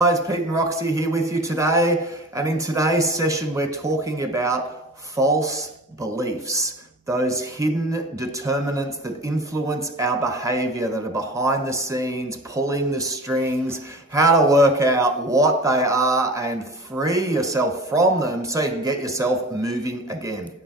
Guys, Pete and Roxy here with you today, and in today's session we're talking about false beliefs, those hidden determinants that influence our behavior, that are behind the scenes, pulling the strings, how to work out what they are and free yourself from them so you can get yourself moving again.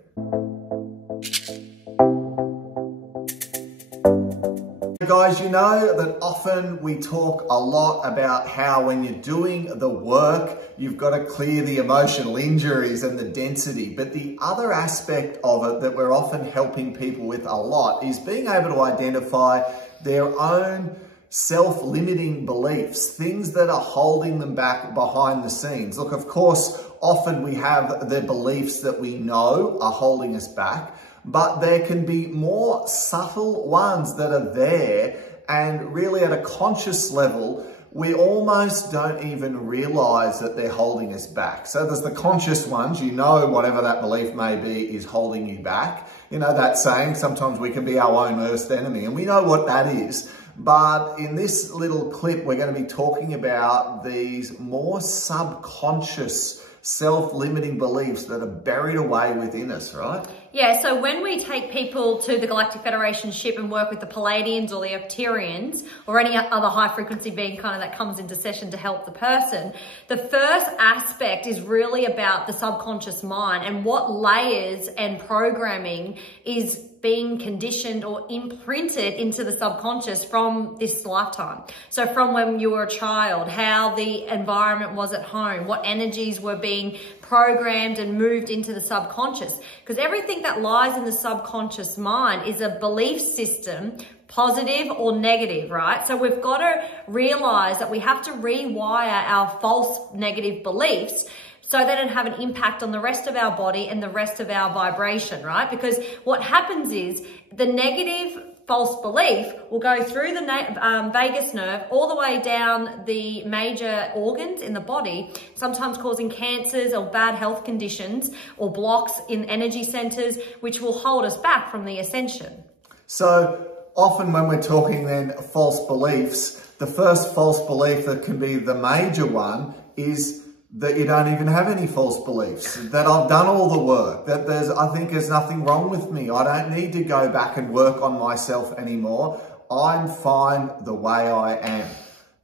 Guys, you know that often we talk a lot about how when you're doing the work, you've got to clear the emotional injuries and the density. But the other aspect of it that we're often helping people with a lot is being able to identify their own self-limiting beliefs, things that are holding them back behind the scenes. Look, of course, often we have the beliefs that we know are holding us back, but there can be more subtle ones that are there, and really at a conscious level, we almost don't even realize that they're holding us back. So there's the conscious ones, you know, whatever that belief may be is holding you back. You know that saying, sometimes we can be our own worst enemy, and we know what that is. But in this little clip, we're going to be talking about these more subconscious self-limiting beliefs that are buried away within us, right? Yeah, so when we take people to the Galactic Federation ship and work with the Palladians or the Octerians or any other high frequency being kind of that comes into session to help the person, the first aspect is really about the subconscious mind and what layers and programming is being conditioned or imprinted into the subconscious from this lifetime. So from when you were a child, how the environment was at home, what energies were being programmed and moved into the subconscious. Because everything that lies in the subconscious mind is a belief system, positive or negative, right? So we've got to realize that we have to rewire our false negative beliefs so they don't have an impact on the rest of our body and the rest of our vibration, right? Because what happens is the negative false belief will go through the vagus nerve all the way down the major organs in the body, sometimes causing cancers or bad health conditions or blocks in energy centers, which will hold us back from the ascension. So often when we're talking then false beliefs, the first false belief that can be the major one is that you don't even have any false beliefs, that I've done all the work, that I think there's nothing wrong with me. I don't need to go back and work on myself anymore. I'm fine the way I am.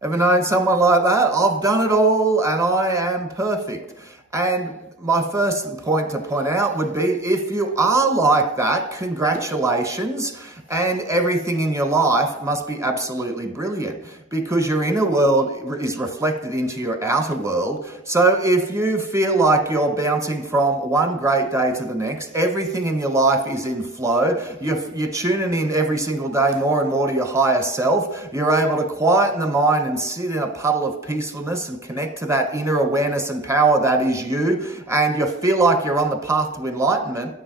Ever known someone like that? I've done it all and I am perfect. And my first point to point out would be, if you are like that, congratulations, and everything in your life must be absolutely brilliant because your inner world is reflected into your outer world. So if you feel like you're bouncing from one great day to the next, everything in your life is in flow, you're tuning in every single day more and more to your higher self, you're able to quieten the mind and sit in a puddle of peacefulness and connect to that inner awareness and power that is you, and you feel like you're on the path to enlightenment,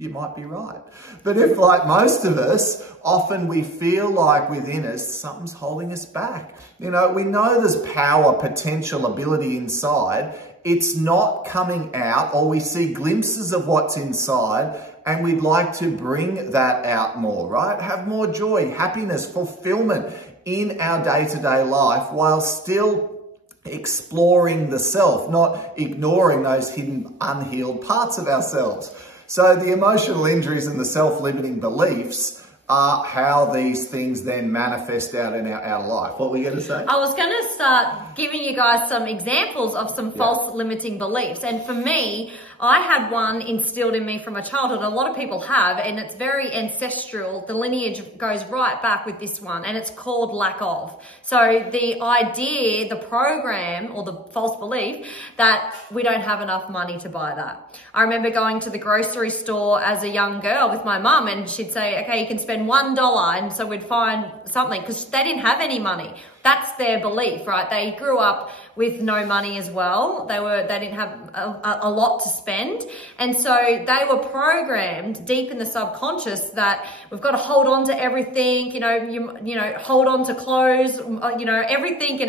you might be right. But if, like most of us, often we feel like within us, something's holding us back. You know, we know there's power, potential, ability inside. It's not coming out, or we see glimpses of what's inside, and we'd like to bring that out more, right? Have more joy, happiness, fulfillment in our day-to-day life while still exploring the self, not ignoring those hidden, unhealed parts of ourselves. So the emotional injuries and the self-limiting beliefs are how these things then manifest out in our life. What were you going to say? I was going to start giving you guys some examples of some false limiting beliefs. And for me, I had one instilled in me from a childhood. A lot of people have, and it's very ancestral. The lineage goes right back with this one, and it's called lack of. So the idea, the program, or the false belief that we don't have enough money to buy that. I remember going to the grocery store as a young girl with my mum, and she'd say, okay, you can spend $1, and so we'd find something because they didn't have any money. That's their belief, right? They grew up with no money as well. They didn't have a lot to spend. And so they were programmed deep in the subconscious that we've got to hold on to everything, you know, hold on to clothes, you know, everything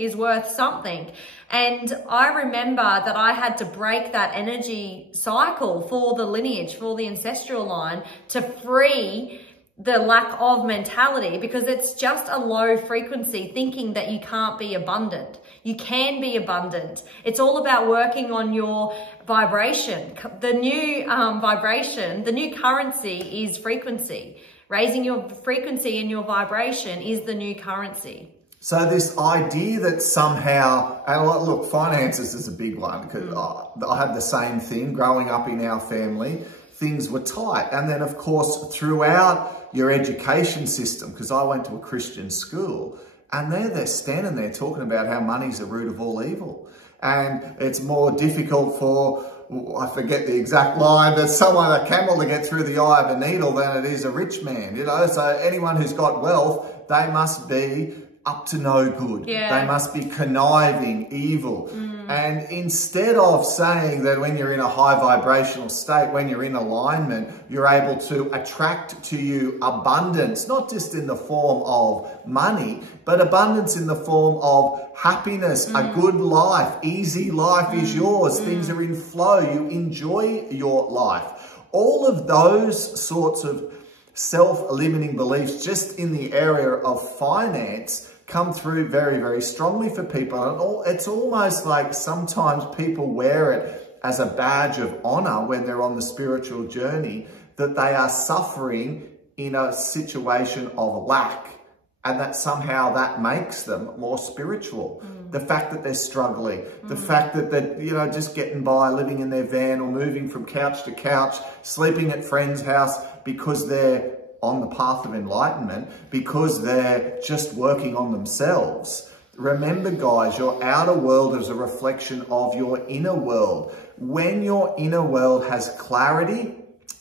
is worth something. And I remember that I had to break that energy cycle for the lineage, for the ancestral line, to free the lack of mentality, because it's just a low frequency thinking that you can't be abundant. You can be abundant. It's all about working on your vibration. The new vibration, the new currency is frequency. Raising your frequency and your vibration is the new currency. So this idea that somehow, and look, finances is a big one, because I had the same thing growing up in our family. Things were tight. And then, of course, throughout your education system, because I went to a Christian school, and they're standing there talking about how money's the root of all evil. And it's more difficult for, I forget the exact line, but a camel to get through the eye of a needle than it is a rich man, you know? So anyone who's got wealth, they must be up to no good. Yeah. They must be conniving, evil. And instead of saying that when you're in a high vibrational state, when you're in alignment, you're able to attract to you abundance, not just in the form of money, but abundance in the form of happiness, a good life, easy life is yours. Things are in flow. You enjoy your life. All of those sorts of self-limiting beliefs just in the area of finance come through very, very strongly for people. And it's almost like sometimes people wear it as a badge of honor when they're on the spiritual journey, that they are suffering in a situation of lack, and that somehow that makes them more spiritual. The fact that they're struggling, the fact that they're, you know, just getting by, living in their van or moving from couch to couch, sleeping at friends' house because they're on the path of enlightenment, because they're just working on themselves. Remember, guys, your outer world is a reflection of your inner world. When your inner world has clarity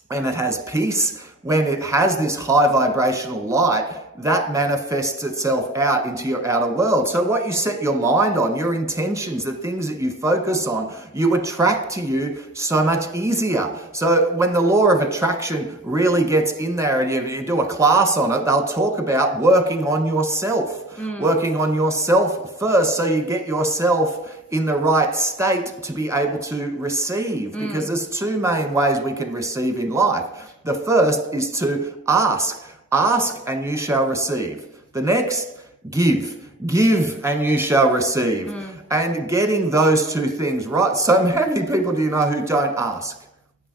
and it has peace, when it has this high vibrational light, that manifests itself out into your outer world. So what you set your mind on, your intentions, the things that you focus on, you attract to you so much easier. So when the law of attraction really gets in there and you do a class on it, they'll talk about working on yourself, working on yourself first, so you get yourself in the right state to be able to receive. Because there's two main ways we can receive in life. The first is to ask. Ask and you shall receive. The next, give. Give and you shall receive. And getting those two things right. So how many people do you know who don't ask?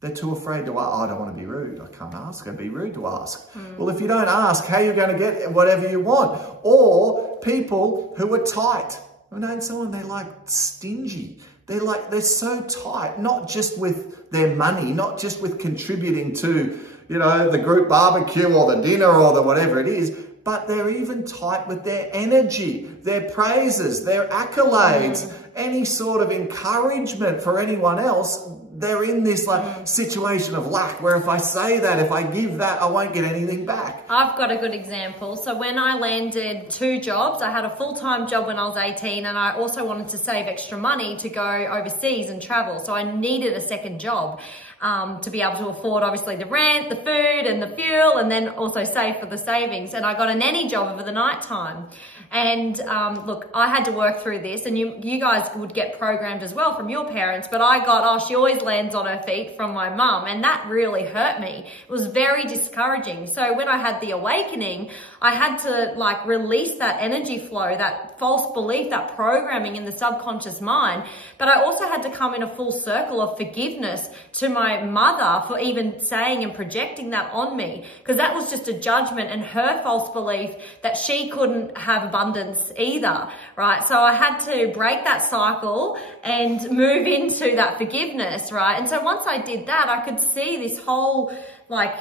They're too afraid to ask. Oh, I don't want to be rude. I can't ask. I'd be rude to ask. Well, if you don't ask, how are you going to get whatever you want? Or people who are tight. I know someone, they're like stingy. They're so tight, not just with their money, not just with contributing to, you know, the group barbecue or the dinner or the whatever it is, but they're even tight with their energy, their praises, their accolades, any sort of encouragement for anyone else. They're in this like situation of lack, where if I say that, if I give that, I won't get anything back. I've got a good example. So when I landed 2 jobs, I had a full-time job when I was 18, and I also wanted to save extra money to go overseas and travel. So I needed a second job. To be able to afford obviously the rent, the food and the fuel, and then also save for the savings. And I got a nanny job over the night time. And look, I had to work through this, and you guys would get programmed as well from your parents, but I got, oh, she always lands on her feet, from my mum, and that really hurt me. It was very discouraging. So when I had the awakening, I had to like release that energy flow, that false belief, that programming in the subconscious mind. But I also had to come in a full circle of forgiveness to my mother for even saying and projecting that on me, because that was just a judgment and her false belief that she couldn't have abundance either, right? So I had to break that cycle and move into that forgiveness, right? And so once I did that, I could see this whole like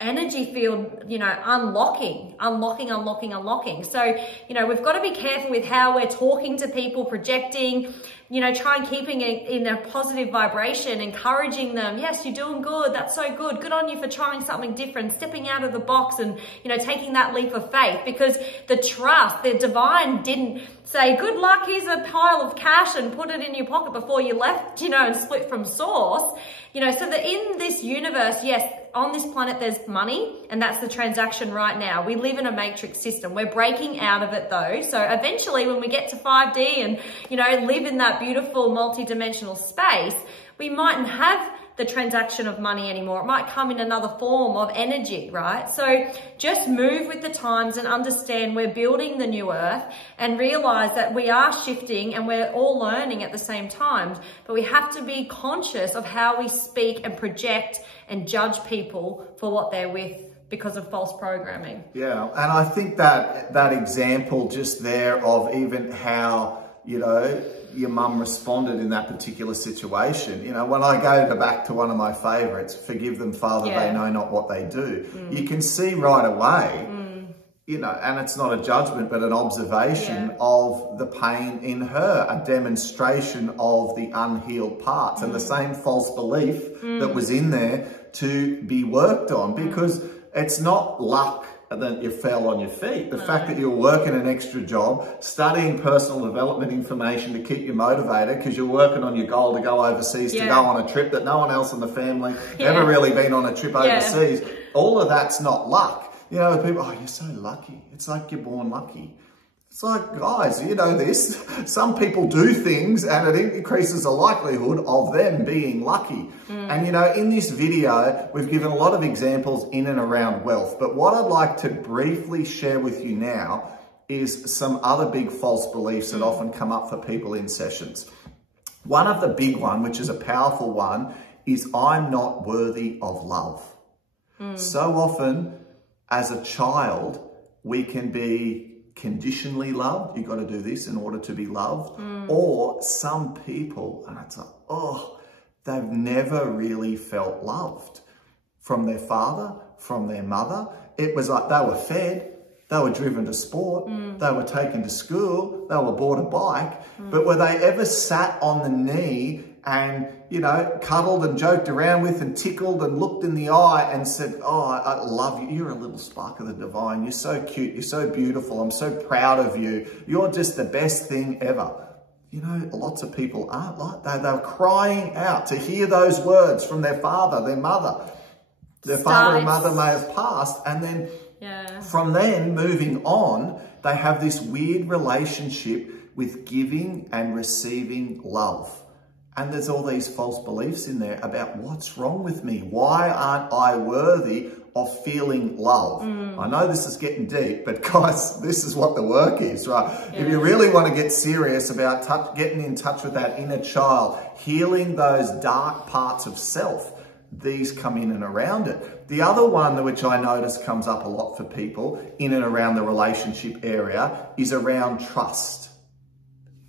energy field, you know, unlocking. So, you know, we've got to be careful with how we're talking to people, projecting, you know, try and keeping it in a positive vibration, encouraging them. Yes, you're doing good. That's so good. Good on you for trying something different, stepping out of the box and, you know, taking that leap of faith, because the trust, the divine didn't say, good luck, here's a pile of cash and put it in your pocket before you left, you know, and split from source. You know, so that in this universe, yes, on this planet, there's money, and that's the transaction right now. We live in a matrix system. We're breaking out of it though. So eventually when we get to 5D and, you know, live in that beautiful multi-dimensional space, we mightn't have the transaction of money anymore. It might come in another form of energy, right? So just move with the times and understand we're building the new earth, and realize that we are shifting and we're all learning at the same time. But we have to be conscious of how we speak and project and judge people for what they're with, because of false programming. Yeah, and I think that example just there of even how, you know, your mum responded in that particular situation. You know, when I go back to one of my favourites, forgive them, Father, they know not what they do. You can see right away, you know, and it's not a judgment, but an observation of the pain in her, a demonstration of the unhealed parts and the same false belief that was in there to be worked on, because it's not luck that you fell on your feet. The fact that you're working an extra job, studying personal development information to keep you motivated because you're working on your goal to go overseas, to go on a trip that no one else in the family ever really been on a trip overseas. All of that's not luck. You know, the people, oh, you're so lucky. It's like you're born lucky. It's like, guys, you know this, some people do things and it increases the likelihood of them being lucky. And, you know, in this video, we've given a lot of examples in and around wealth. But what I'd like to briefly share with you now is some other big false beliefs that often come up for people in sessions. One of the big one, which is a powerful one, is I'm not worthy of love. So often, as a child, we can be conditionally loved. You've got to do this in order to be loved. Or some people, and it's like, oh, they've never really felt loved from their father, from their mother. It was like they were fed, they were driven to sport, they were taken to school, they were bought a bike. But were they ever sat on the knee and, you know, cuddled and joked around with and tickled and looked in the eye and said, oh, I love you. You're a little spark of the divine. You're so cute. You're so beautiful. I'm so proud of you. You're just the best thing ever. You know, lots of people aren't like that. They're crying out to hear those words from their father, their mother. Their father and mother may have passed. And then from then moving on, they have this weird relationship with giving and receiving love. And there's all these false beliefs in there about what's wrong with me? Why aren't I worthy of feeling love? I know this is getting deep, but guys, this is what the work is, right? If you really want to get serious about getting in touch with that inner child, healing those dark parts of self, these come in and around it. The other one which I notice comes up a lot for people in and around the relationship area is around trust.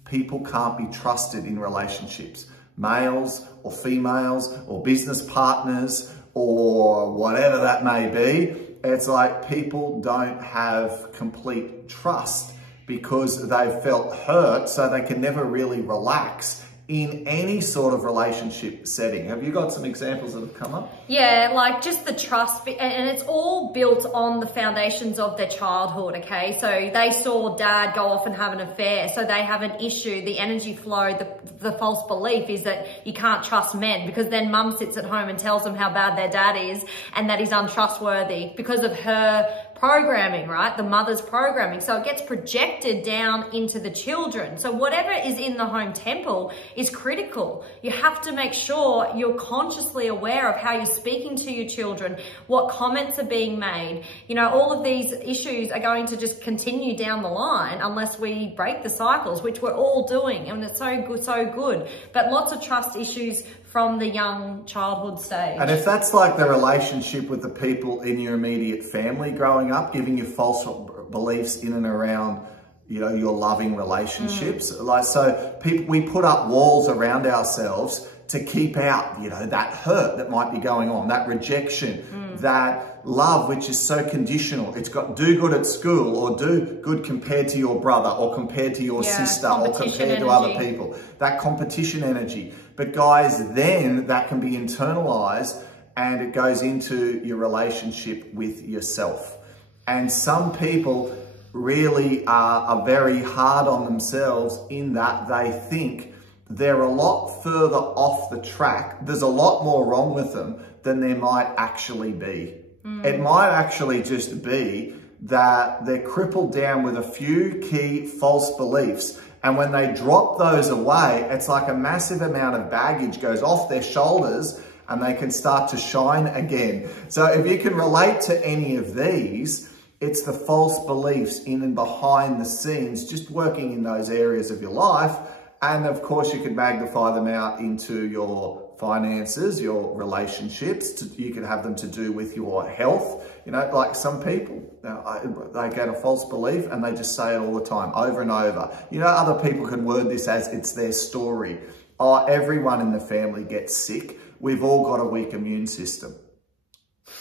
People can't be trusted in relationships. Males or females or business partners or whatever that may be. It's like people don't have complete trust because they've felt hurt, so they can never really relax in any sort of relationship setting. Have you got some examples that have come up? Yeah, like just the trust, and it's all built on the foundations of their childhood, okay? So they saw dad go off and have an affair, so they have an issue. The energy flow, the false belief is that you can't trust men, because then mum sits at home and tells them how bad their dad is and that he's untrustworthy because of her programming, right? The mother's programming. So it gets projected down into the children. So whatever is in the home temple is critical. You have to make sure you're consciously aware of how you're speaking to your children, what comments are being made. You know, all of these issues are going to just continue down the line unless we break the cycles, which we're all doing. And it's so good, so good. But lots of trust issues from the young childhood stage. And if that's like the relationship with the people in your immediate family growing up, giving you false beliefs in and around, you know, your loving relationships. Like, so we put up walls around ourselves to keep out, you know, that hurt that might be going on, that rejection, that love, which is so conditional. It's got do good at school, or do good compared to your brother, or compared to your sister, or compared to other people. That competition energy. But guys, then that can be internalized and it goes into your relationship with yourself. And some people really are very hard on themselves in that they think they're a lot further off the track. There's a lot more wrong with them than there might actually be. It might actually just be that they're crippled down with a few key false beliefs. And when they drop those away, it's like a massive amount of baggage goes off their shoulders and they can start to shine again. So if you can relate to any of these, it's the false beliefs in and behind the scenes, just working in those areas of your life. And of course, you could magnify them out into your finances, your relationships. You could have them to do with your health. You know, like some people, they get a false belief and they just say it all the time, over and over. You know, other people can word this as it's their story. Oh, everyone in the family gets sick. We've all got a weak immune system.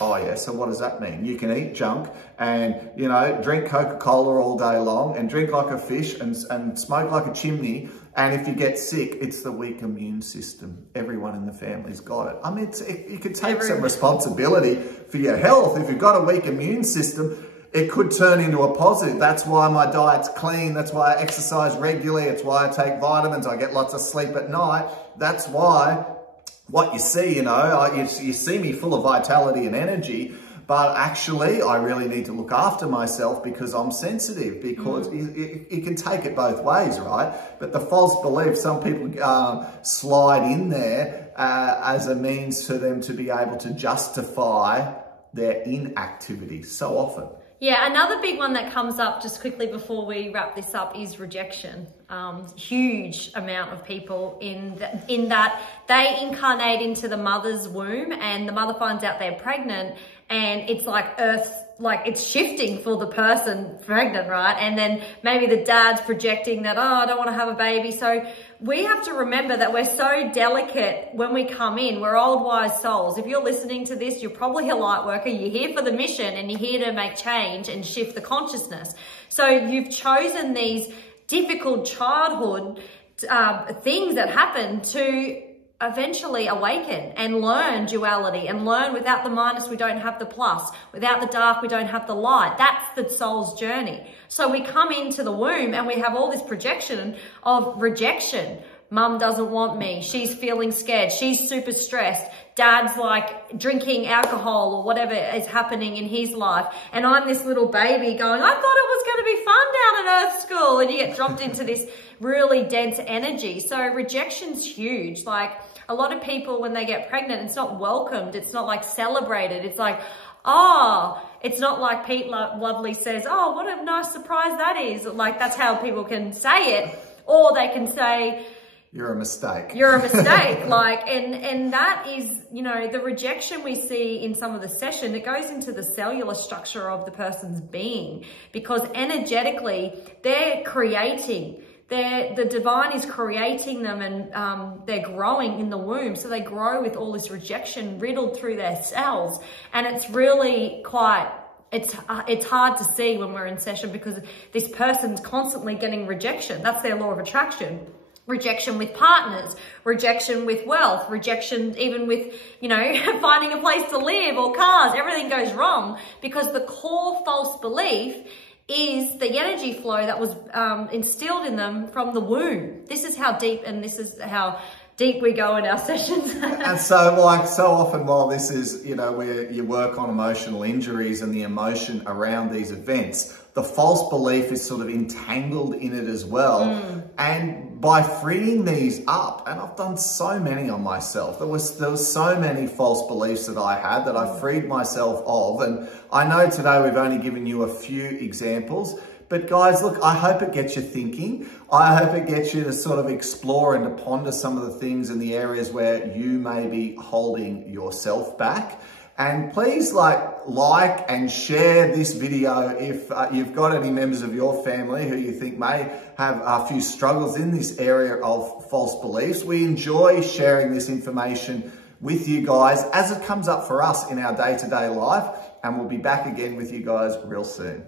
Oh yeah, so what does that mean? You can eat junk and, you know, drink Coca-Cola all day long and drink like a fish and smoke like a chimney. And if you get sick, it's the weak immune system. Everyone in the family's got it. I mean, you could take some responsibility for your health. If you've got a weak immune system, it could turn into a positive. That's why my diet's clean. That's why I exercise regularly. It's why I take vitamins. I get lots of sleep at night. That's why what you see, you know, you see me full of vitality and energy, but actually I really need to look after myself because I'm sensitive, because you can take it both ways, right? But the false belief, some people slide in there as a means for them to be able to justify their inactivity so often. Yeah, another big one that comes up just quickly before we wrap this up is rejection. Huge amount of people in that they incarnate into the mother's womb and the mother finds out they're pregnant, and it's like it's shifting for the person pregnant, right? And then maybe the dad's projecting that, oh, I don't want to have a baby. So we have to remember that we're so delicate when we come in. We're old, wise souls. If you're listening to this, you're probably a light worker. You're here for the mission and you're here to make change and shift the consciousness. So you've chosen these difficult childhood things that happen to eventually awaken and learn duality and learn without the minus, we don't have the plus. Without the dark, we don't have the light. That's the soul's journey. So we come into the womb and we have all this projection of rejection. Mum doesn't want me. She's feeling scared. She's super stressed. Dad's like drinking alcohol or whatever is happening in his life. And I'm this little baby going, I thought it was going to be fun down at Earth School. And you get dropped into this really dense energy. So rejection's huge. Like, a lot of people, when they get pregnant, it's not welcomed. It's not like celebrated. It's like, oh, it's not like Pete Lovely says, oh, what a nice surprise that is. Like, that's how people can say it. Or they can say, you're a mistake. You're a mistake. Like, and that is, you know, the rejection we see in some of the session, it goes into the cellular structure of the person's being, because energetically they're creating. The divine is creating them, and they're growing in the womb. So they grow with all this rejection riddled through their cells. And it's really quite, it's hard to see when we're in session, because this person's constantly getting rejection. That's their law of attraction. Rejection with partners, rejection with wealth, rejection even with, you know, finding a place to live or cars. Everything goes wrong because the core false belief is the energy flow that was instilled in them from the womb. This is how deep, and this is how deep we go in our sessions. And so, like, so often while this is, you know, where you work on emotional injuries and the emotion around these events, the false belief is sort of entangled in it as well. And by freeing these up, and I've done so many on myself, there was so many false beliefs that I had that I freed myself of. And I know today we've only given you a few examples, but guys, look, I hope it gets you thinking. I hope it gets you to sort of explore and to ponder some of the things in the areas where you may be holding yourself back. And please like and share this video if you've got any members of your family who you think may have a few struggles in this area of false beliefs. We enjoy sharing this information with you guys as it comes up for us in our day-to-day life. And we'll be back again with you guys real soon.